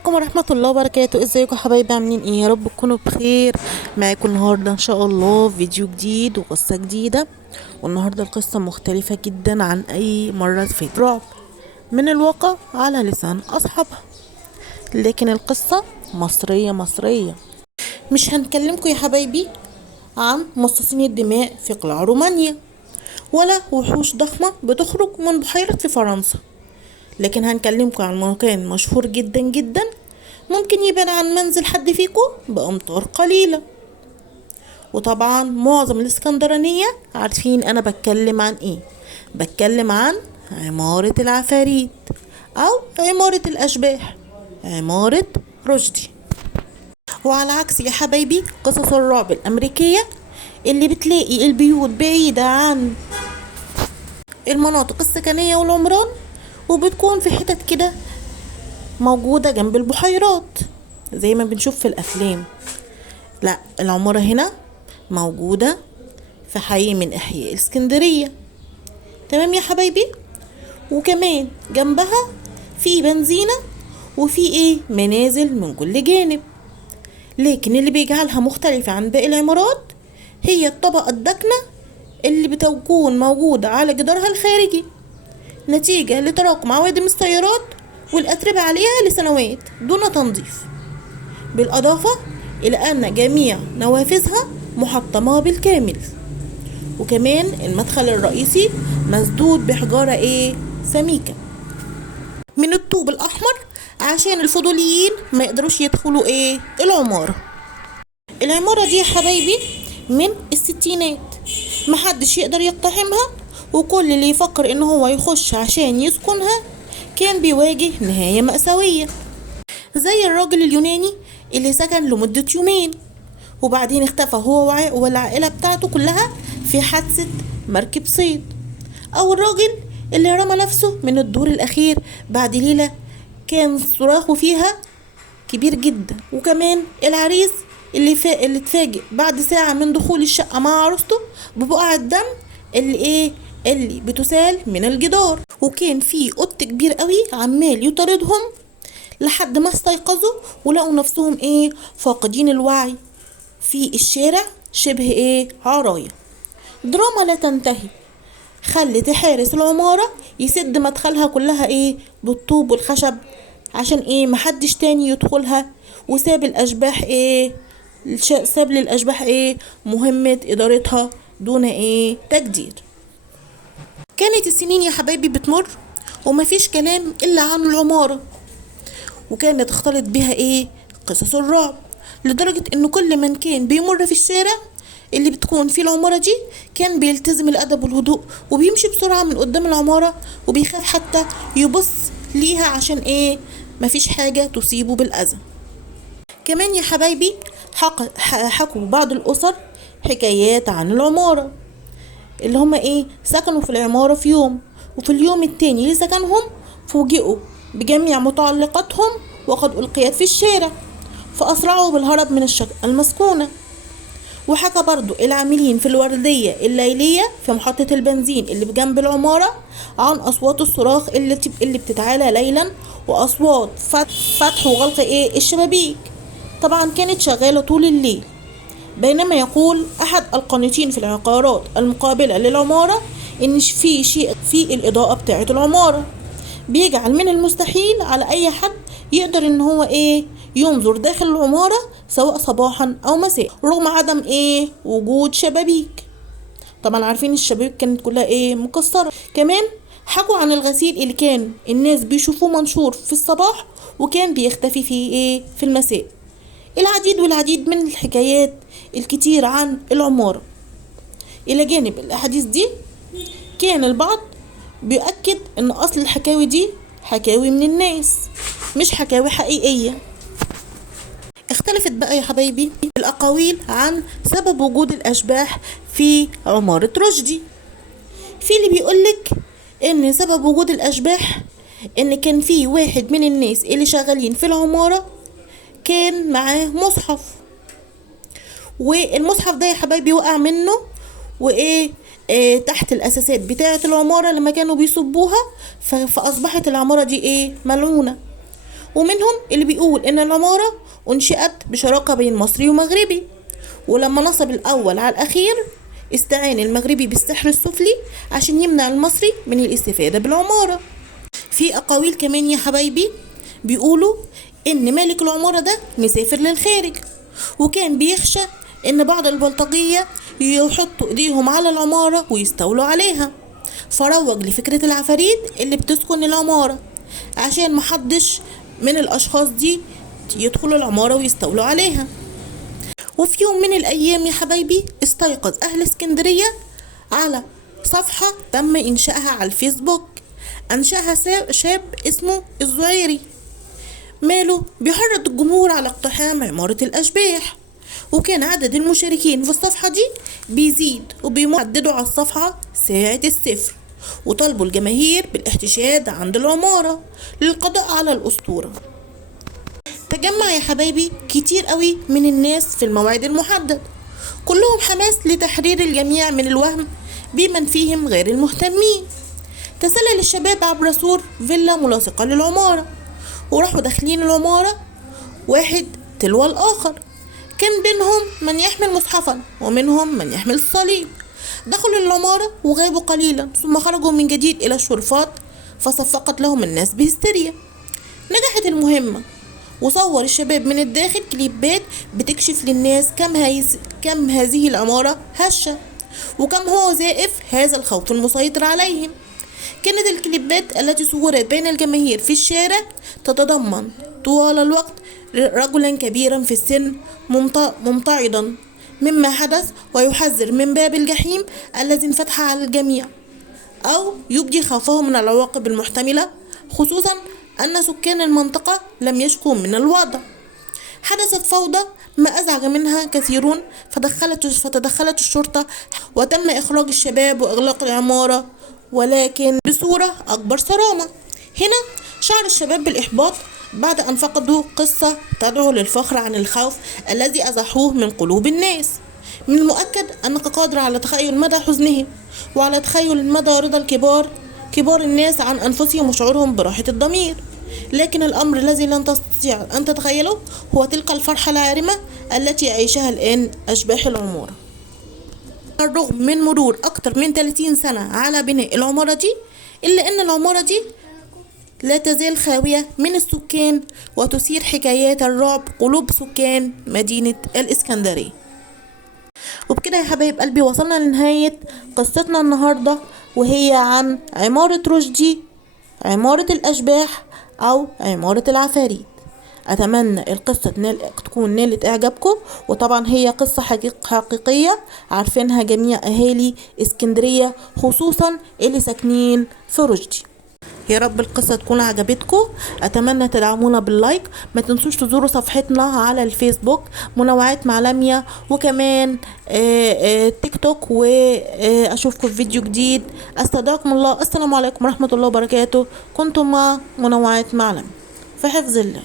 عليكم ورحمة الله وبركاته. ازيكم يا حبايبي؟ عاملين ايه؟ يا رب تكونوا بخير. معاكم النهاردة ان شاء الله فيديو جديد وقصة جديدة. والنهاردة القصة مختلفة جدا عن اي مرة فاتت، رعب من الواقع على لسان اصحابها، لكن القصة مصرية مصرية. مش هنكلمكم يا حبايبي عن مصاصين الدماء في قلاع رومانيا، ولا وحوش ضخمة بتخرج من بحيرة في فرنسا، لكن هنكلمكم عن مكان مشهور جدا جدا ممكن يبعد عن منزل حد فيكم بأمتار قليلة. وطبعا معظم الاسكندرانية عارفين أنا بتكلم عن ايه. بتكلم عن عمارة العفاريت أو عمارة الأشباح، عمارة رشدي. وعلى عكس يا حبايبي قصص الرعب الأمريكية اللي بتلاقي البيوت بعيدة عن المناطق السكنية والعمران، وبتكون في حتت كده موجودة جنب البحيرات زي ما بنشوف في الأفلام. لا، العمارة هنا موجودة في حي من أحياء الإسكندرية. تمام يا حبايبي؟ وكمان جنبها في بنزينة وفي منازل من كل جانب. لكن اللي بيجعلها مختلفة عن باقي العمارات هي الطبقة الداكنة اللي بتكون موجودة على جدارها الخارجي، نتيجة لتراكم عوادم السيارات والأتربة عليها لسنوات دون تنظيف، بالإضافة إلى أن جميع نوافذها محطمة بالكامل. وكمان المدخل الرئيسي مسدود بحجارة سميكة من الطوب الأحمر عشان الفضوليين ما يقدروش يدخلوا العمارة. العمارة دي يا حبايبي من الستينات، محدش يقدر يقتحمها، وكل اللي يفكر ان هو يخش عشان يسكنها كان بيواجه نهاية مأساوية، زي الراجل اليوناني اللي سكن لمدة يومين وبعدين اختفى هو والعائلة بتاعته كلها في حادثة مركب صيد، او الراجل اللي رمى نفسه من الدور الاخير بعد ليلة كان صراخه فيها كبير جدا، وكمان العريس اللي اتفاجئ بعد ساعة من دخول الشقة مع عروسته ببقع الدم اللي بتسال من الجدار. وكان في قط كبير قوي عمال يطاردهم لحد ما استيقظوا ولقوا نفسهم فاقدين الوعي في الشارع شبه عراية. دراما لا تنتهي خلت حارس العمارة يسد مدخلها كلها بالطوب والخشب عشان محدش تاني يدخلها، وساب الاشباح ساب للاشباح مهمة ادارتها دون تجدير. كانت السنين يا حبايبي بتمر ومفيش كلام الا عن العمارة، وكانت تختلط بها قصص الرعب، لدرجة انه كل من كان بيمر في الشارع اللي بتكون فيه العمارة دي كان بيلتزم الادب والهدوء وبيمشي بسرعة من قدام العمارة، وبيخاف حتى يبص ليها عشان مفيش حاجة تصيبه بالاذى. كمان يا حبايبي حكوا بعض الاسر حكايات عن العمارة اللي هما سكنوا في العمارة في يوم، وفي اليوم التاني لسكنهم فوجئوا بجميع متعلقاتهم وقد ألقيت في الشارع، فأسرعوا بالهرب من الشقة المسكونة. وحكى برضو العاملين في الوردية الليلية في محطة البنزين اللي بجنب العمارة عن أصوات الصراخ اللي بتتعالى ليلا، وأصوات فتح وغلق الشبابيك طبعا كانت شغالة طول الليل. بينما يقول أحد القانتين في العقارات المقابلة للعمارة إن في شيء في الإضاءة بتاعة العمارة بيجعل من المستحيل على أي حد يقدر إن هو ينظر داخل العمارة سواء صباحا أو مساء، رغم عدم وجود شبابيك. طبعا عارفين الشبابيك كانت كلها مكسرة. كمان حكوا عن الغسيل اللي كان الناس بيشوفوه منشور في الصباح وكان بيختفي في المساء. العديد والعديد من الحكايات الكتير عن العمارة. إلى جانب الأحاديث دي كان البعض بيؤكد أن أصل الحكاوي دي حكاوي من الناس مش حكاوي حقيقية. اختلفت بقى يا حبايبي الأقاويل عن سبب وجود الأشباح في عمارة رشدي. في اللي بيقولك أن سبب وجود الأشباح أن كان في واحد من الناس اللي شغالين في العمارة كان معاه مصحف، والمصحف ده يا حبايبي وقع منه تحت الاساسات بتاعه العماره لما كانوا بيصبوها، فاصبحت العماره دي ملعونه. ومنهم اللي بيقول إن العمارة أنشئت بشراكة بين مصري ومغربي، ولما نصب الأول على الأخير استعان المغربي بالسحر السفلي عشان يمنع المصري من الاستفادة بالعمارة. في أقاويل كمان يا حبايبي بيقولوا إن مالك العمارة ده مسافر للخارج، وكان بيخشى إن بعض البلطجية يحطوا إيديهم على العمارة ويستولوا عليها، فروج لفكرة العفاريت اللي بتسكن العمارة عشان محدش من الأشخاص دي يدخلوا العمارة ويستولوا عليها. وفي يوم من الأيام يا حبايبي استيقظ أهل اسكندرية على صفحة تم إنشائها على الفيسبوك، أنشأها شاب اسمه الزعيري، ماله بيحرض الجمهور على اقتحام عمارة الأشباح. وكان عدد المشاركين في الصفحة دي بيزيد، وبيحددوا على الصفحة ساعة الصفر، وطالبوا الجماهير بالاحتشاد عند العمارة للقضاء على الأسطورة. تجمع يا حبايبي كتير قوي من الناس في الموعد المحدد، كلهم حماس لتحرير الجميع من الوهم بمن فيهم غير المهتمين. تسلل الشباب عبر سور فيلا ملاصقة للعمارة، وراحوا داخلين العمارة واحد تلو الآخر، كان بينهم من يحمل مصحفا ومنهم من يحمل الصليب. دخلوا العمارة وغابوا قليلا، ثم خرجوا من جديد إلى الشرفات فصفقت لهم الناس بهستيريا. نجحت المهمة، وصور الشباب من الداخل كليبات بتكشف للناس كم هذه العمارة هشة، وكم هو زائف هذا الخوف المسيطر عليهم. كانت الكليبات التي صورت بين الجماهير في الشارع تتضمن طوال الوقت رجلا كبيرا في السن ممتعضا مما حدث، ويحذر من باب الجحيم الذي انفتح على الجميع، أو يبدي خوفه من العواقب المحتملة، خصوصا أن سكان المنطقة لم يشكوا من الوضع. حدثت فوضى ما أزعج منها كثيرون، فتدخلت الشرطة وتم إخراج الشباب وإغلاق العمارة، ولكن بصورة أكبر صرامة. هنا شعر الشباب بالإحباط بعد أن فقدوا قصة تدعو للفخر عن الخوف الذي أزاحوه من قلوب الناس. من المؤكد أنك قادر على تخيل مدى حزنهم، وعلى تخيل مدى رضا كبار الناس عن أنفسهم وشعورهم براحة الضمير. لكن الأمر الذي لن تستطيع أن تتخيله هو تلك الفرحة العارمة التي يعيشها الآن أشباح العمارة. بالرغم من مرور أكثر من 30 سنة على بناء العمارة دي، إلا أن العمارة دي لا تزال خاوية من السكان، وتثير حكايات الرعب قلوب سكان مدينة الإسكندرية. وبكده يا حبايب قلبي وصلنا لنهاية قصتنا النهاردة، وهي عن عمارة رشدي، عمارة الأشباح أو عمارة العفاريت. أتمنى القصة تكون نالت إعجابكم، وطبعا هي قصة حقيقية عارفينها جميع أهالي اسكندرية، خصوصا اللي ساكنين في رشدي. يا رب القصة تكون عجبتكم. أتمنى تدعمونا باللايك، ما تنسوش تزوروا صفحتنا على الفيسبوك منوعات مع لميا، وكمان تيك توك، وأشوفكم في فيديو جديد. أستودعكم الله، السلام عليكم ورحمة الله وبركاته. كنتم مع منوعات مع لميا، في حفظ الله.